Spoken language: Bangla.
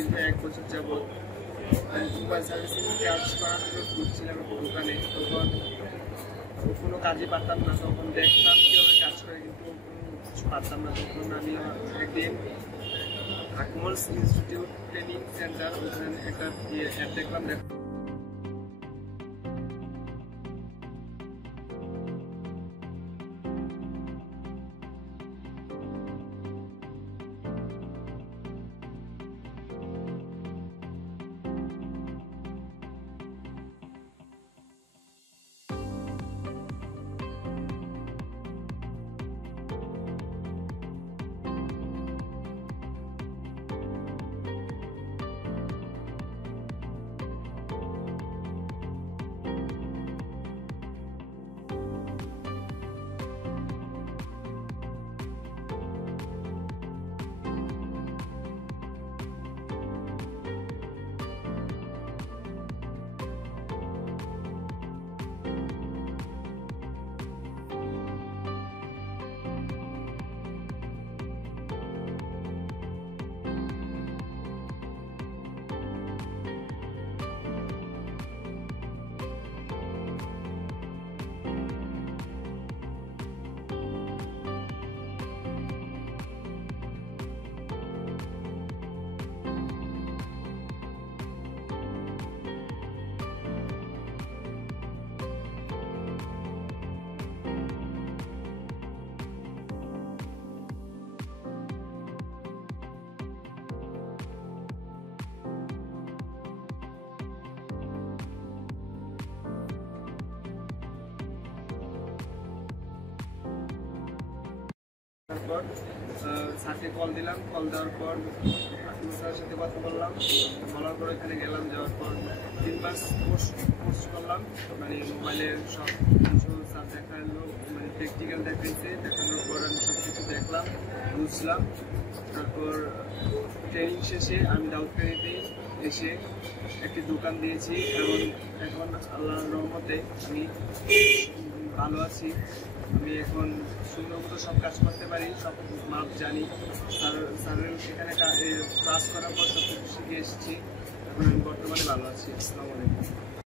দীর্ঘ 1 বছর যাবৎ মোবাইল সার্ভিসিং কাজ করার জন্য ঘুরছিলাম একটা দোকানে। তখন কোনো কাজই পারতাম না, তখন দেখতাম কীভাবে কাজ করে, কিন্তু কোনো কিছু পারতাম না। তখন আমি একদিন AKMAL'S ইনস্টিটিউট ট্রেনিং সেন্টার, ওখানে একটা অ্যাড দেখলাম। তারপর স্যারকে কল দিলাম, কল দেওয়ার পর স্যারের সাথে কথা বললাম, বলার পর এখানে গেলাম। যাওয়ার পর 3 মাস কোর্স করলাম, মানে মোবাইলের সব কিছু স্যার দেখালো, মানে প্র্যাকটিক্যাল দেখাইছে। দেখানোর পর আমি সব কিছু দেখলাম, বুঝলাম। তারপর ট্রেনিং শেষে আমি দাউদকান্দিতে এসে একটি দোকান দিয়েছি, এবং এখন আল্লাহর রহমতে আমি ভালো আছি। আমি এখন সুন্দর সব কাজ করতে পারি, সব মাপ জানি। স্যারের সেখানে ক্লাস করার পর সব কিছু শিখে এসেছি। এখন আমি বর্তমানে ভালো আছি। আসসালামু আলাইকুম।